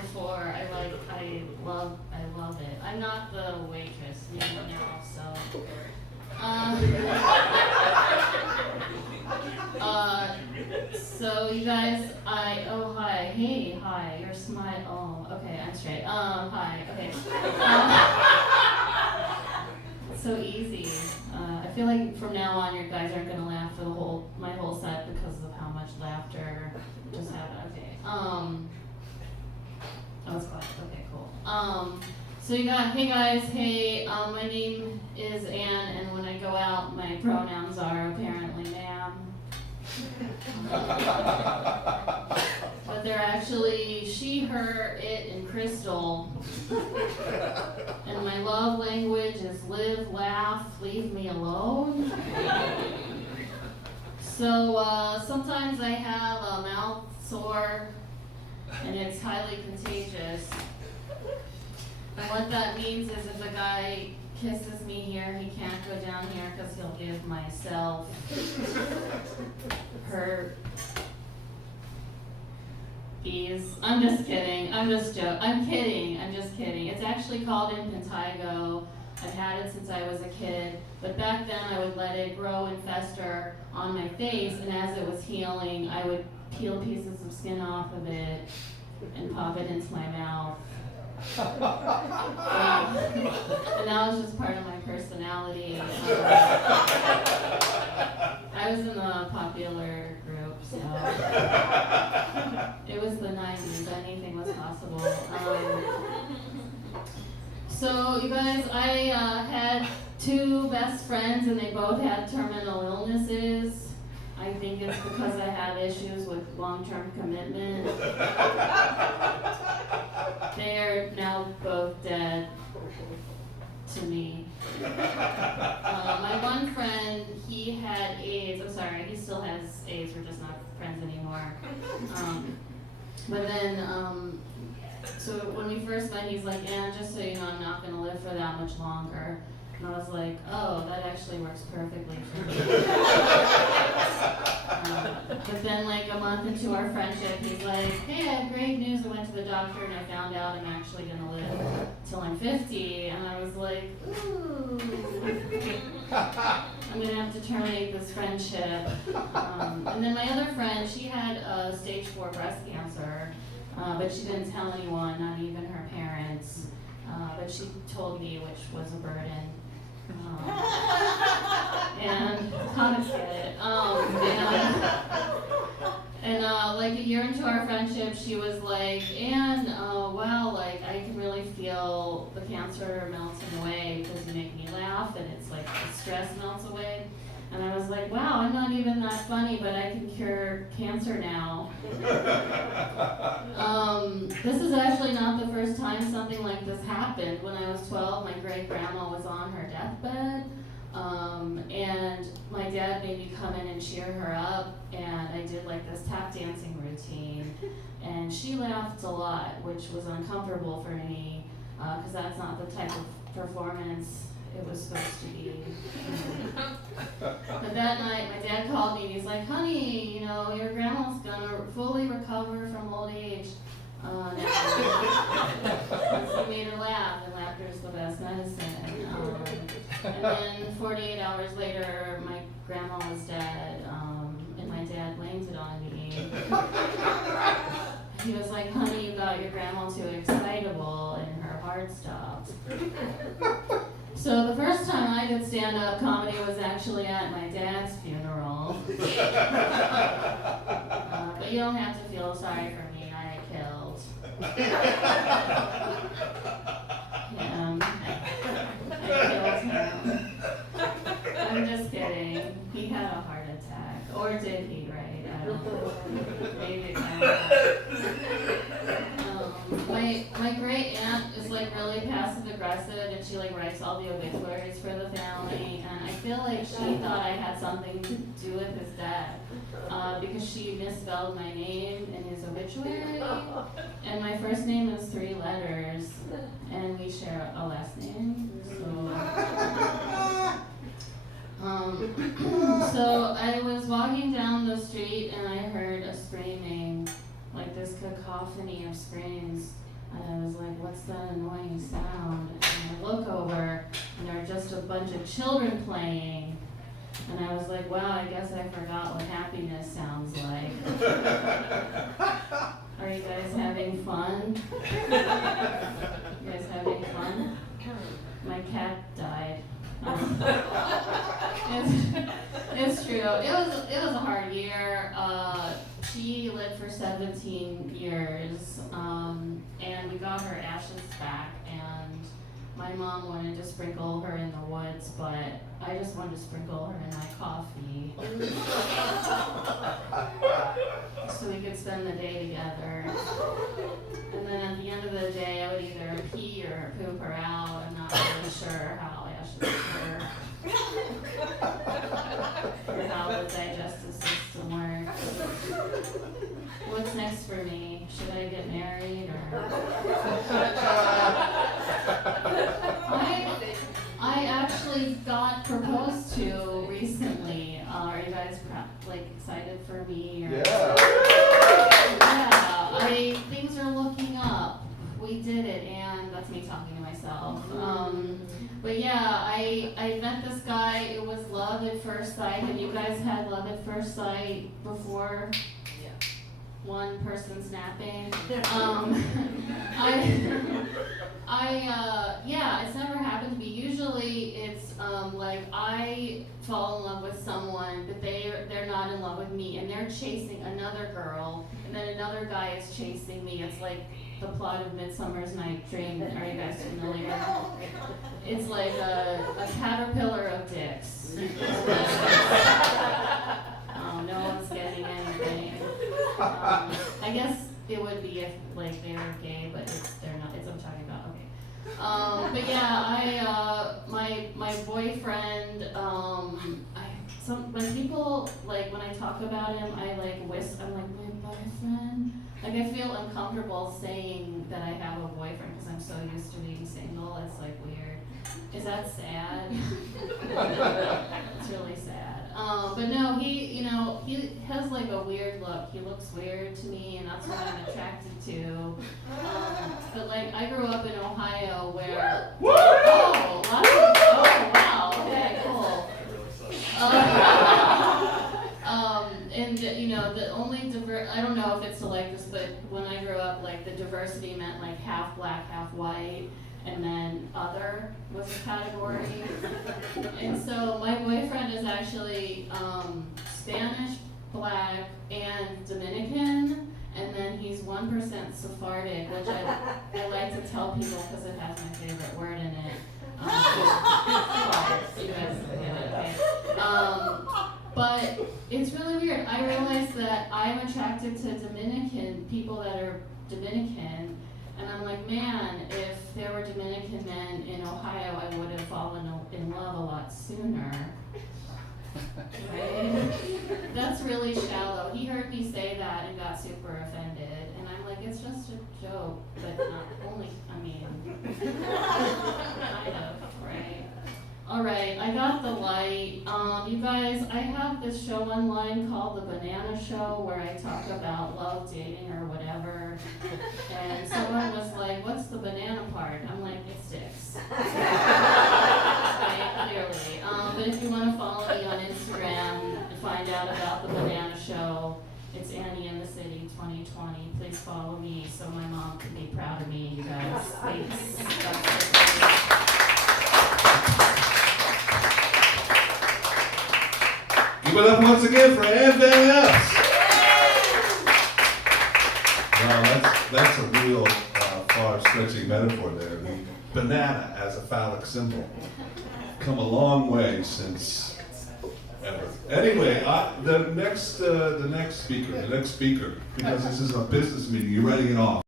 before. I love it. I'm not the waitress, you know, so. So you guys, hi, hey, hi, you're smile, oh, okay, I'm straight, hi, okay. So easy. I feel like from now on, you guys aren't gonna laugh for my whole set because of how much laughter just happened, okay. Oh, it's quiet, okay, cool. So you got, hey guys, hey, my name is Anne, and when I go out, my pronouns are apparently ma'am. But they're actually she, her, it, and crystal. And my love language is live, laugh, leave me alone. So sometimes I have a mouth sore, and it's highly contagious. And what that means is if a guy kisses me here, he can't go down here because he'll give myself herpes. I'm just kidding. I'm just kidding. It's actually called impetigo. I've had it since I was a kid, but back then I would let it grow and fester on my face, and as it was healing, I would peel pieces of skin off of it and pop it into my mouth. And that was just part of my personality. I was in the popular group, so it was the 90s. Anything was possible. So you guys, I had two best friends, and they both had terminal illnesses. I think it's because I have issues with long-term commitment. They are now both dead to me. My one friend, he had AIDS. I'm sorry, he still has AIDS. We're just not friends anymore. But then, so when we first met, he's like, "Anne, just so you know, I'm not going to live for that much longer." And I was like, "Oh, that actually works perfectly for me." But then like a month into our friendship, he's like, "Hey, I have great news. I went to the doctor and I found out I'm actually going to live till I'm 50. And I was like, ooh, I'm going to have to terminate this friendship. And then my other friend, she had stage 4 breast cancer, but she didn't tell anyone, not even her parents. But she told me, which was a burden. And kind of it. And like a year into our friendship, she was like, "Anne, wow, like I can really feel the cancer melting away because you make me laugh, and it's like the stress melts away." And I was like, "Wow, I'm not even that funny, but I can cure cancer now." This is actually not the first time something like this happened. When I was 12, my great-grandma was on her deathbed, and my dad made me come in and cheer her up, and I did like this tap dancing routine, and she laughed a lot, which was uncomfortable for me, because that's not the type of performance it was supposed to be. But that night, my dad called me and he's like, "Honey, you know, your grandma's gonna fully recover from old age now." So he made her laugh, and laughter is the best medicine. And then 48 hours later, my grandma was dead, and my dad blamed it on me. He was like, "Honey, you got your grandma too excitable, and her heart stopped." So the first time I did stand-up comedy was actually at my dad's funeral. But you don't have to feel sorry for me, I killed him. I killed him. I'm just kidding. He had a heart attack. Or did he, right? I don't know. Maybe kind of. My great aunt is like really passive aggressive, and she like writes all the obituaries for the family, and I feel like she thought I had something to do with his death, because she misspelled my name in his obituary, and my first name is 3 letters, and we share a last name, so. So I was walking down the street and I heard a screaming, like this cacophony of screams. bunch of children playing, and I was like, wow, I guess I forgot what happiness sounds like. Are you guys having fun? You guys having fun? My cat died. It's true. It was a hard year. She lived for 17 years, and we got her ashes back, and my mom wanted to sprinkle her in the woods, but I just wanted to sprinkle her in my coffee so we could spend the day together. And then at the end of the day, I would either pee or poop her out. I'm not really sure how I should her or how the digestive system works. What's next for me? Should I get married or? I actually got proposed to recently. Are you guys excited for me? Or? Yeah. Yeah. Things are looking up. We did it, and that's me talking to myself. But yeah, I met this guy. It was love at first sight. Have you guys had love at first sight before? Yeah. One person snapping. Yeah, it's never happened to me. Usually it's like I fall in love with someone, but they're not in love with me, and they're chasing another girl, and then another guy is chasing me. It's like the plot of Midsummer's Night Dream. Are you guys familiar? It's like a caterpillar of dicks. No one's getting anything. I guess it would be if they were gay, but they're not. It's what I'm talking about. Okay. But yeah, my boyfriend. When people when I talk about him, I I'm like my boyfriend. Like I feel uncomfortable saying that I have a boyfriend because I'm so used to being single. It's weird. Is that sad? It's really sad. But no, he has a weird look. He looks weird to me, and that's what I'm attracted to. But I grew up in Ohio where oh wow, okay, cool. And the only I don't know if it's like this, but when I grew up, the diversity meant half black, half white. And then other was a category. And so my boyfriend is actually Spanish, Black, and Dominican. And then he's 1% Sephardic, which I like to tell people because it has my favorite word in it. You guys get it, okay? But it's really weird. I realized that I'm attracted to Dominican people that are Dominican. And I'm like, man, if there were Dominican men in Ohio, I would have fallen in love a lot sooner. Right? That's really shallow. He heard me say that and got super offended. And I'm like, it's just a joke, but not only, kind of, right? All right, I got the light. You guys, I have this show online called The Banana Show where I talk about love, dating, or whatever. And someone was like, what's the banana part? I'm like, it sticks. Right, clearly. But if you want to follow me on Instagram and find out about The Banana Show, it's Annie in the City 2020. Please follow me so my mom can be proud of me, you guys. Thanks. Give it up once again for Ann Van Ness. Wow, that's a real far-stretching metaphor there. The banana as a phallic symbol. Come a long way since ever. Anyway, the next speaker, because this is a business meeting, you're writing it off.